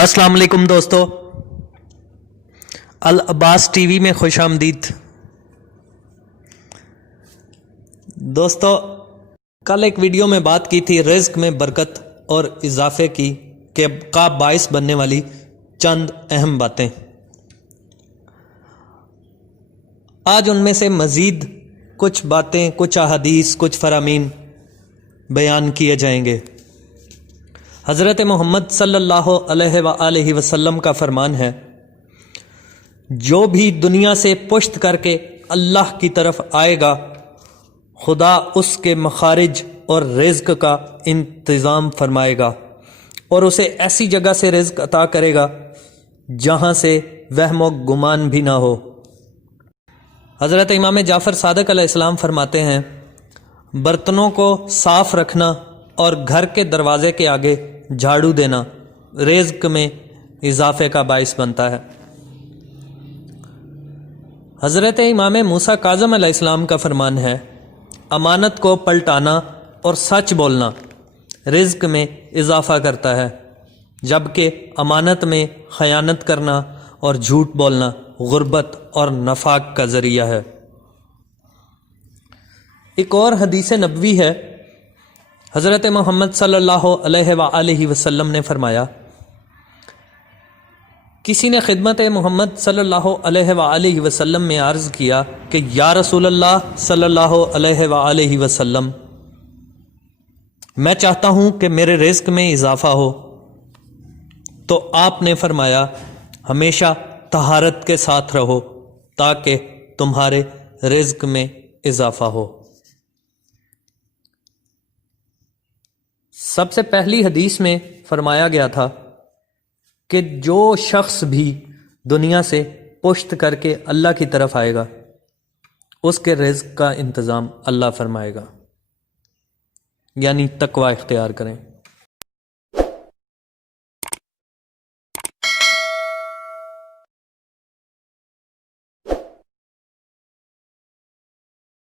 السلام علیکم دوستو، العباس ٹی وی میں خوش آمدید۔ دوستو، کل ایک ویڈیو میں بات کی تھی رزق میں برکت اور اضافے کی کا باعث بننے والی چند اہم باتیں۔ آج ان میں سے مزید کچھ باتیں، کچھ احادیث، کچھ فرامین بیان کیے جائیں گے۔ حضرت محمد صلی اللہ علیہ وآلہ وسلم کا فرمان ہے، جو بھی دنیا سے پشت کر کے اللہ کی طرف آئے گا، خدا اس کے مخارج اور رزق کا انتظام فرمائے گا اور اسے ایسی جگہ سے رزق عطا کرے گا جہاں سے وہم و گمان بھی نہ ہو۔ حضرت امام جعفر صادق علیہ السلام فرماتے ہیں، برتنوں کو صاف رکھنا اور گھر کے دروازے کے آگے جھاڑو دینا رزق میں اضافے کا باعث بنتا ہے۔ حضرت امام موسیٰ کاظم علیہ السلام کا فرمان ہے، امانت کو پلٹانا اور سچ بولنا رزق میں اضافہ کرتا ہے، جبکہ امانت میں خیانت کرنا اور جھوٹ بولنا غربت اور نفاق کا ذریعہ ہے۔ ایک اور حدیث نبوی ہے، حضرت محمد صلی اللہ علیہ وآلہ وسلم نے فرمایا، کسی نے خدمت محمد صلی اللہ علیہ وآلہ وسلم میں عرض کیا کہ یا رسول اللہ صلی اللہ علیہ وآلہ وسلم، میں چاہتا ہوں کہ میرے رزق میں اضافہ ہو، تو آپ نے فرمایا، ہمیشہ طہارت کے ساتھ رہو تاکہ تمہارے رزق میں اضافہ ہو۔ سب سے پہلی حدیث میں فرمایا گیا تھا کہ جو شخص بھی دنیا سے پشت کر کے اللہ کی طرف آئے گا، اس کے رزق کا انتظام اللہ فرمائے گا، یعنی تقوی اختیار کریں۔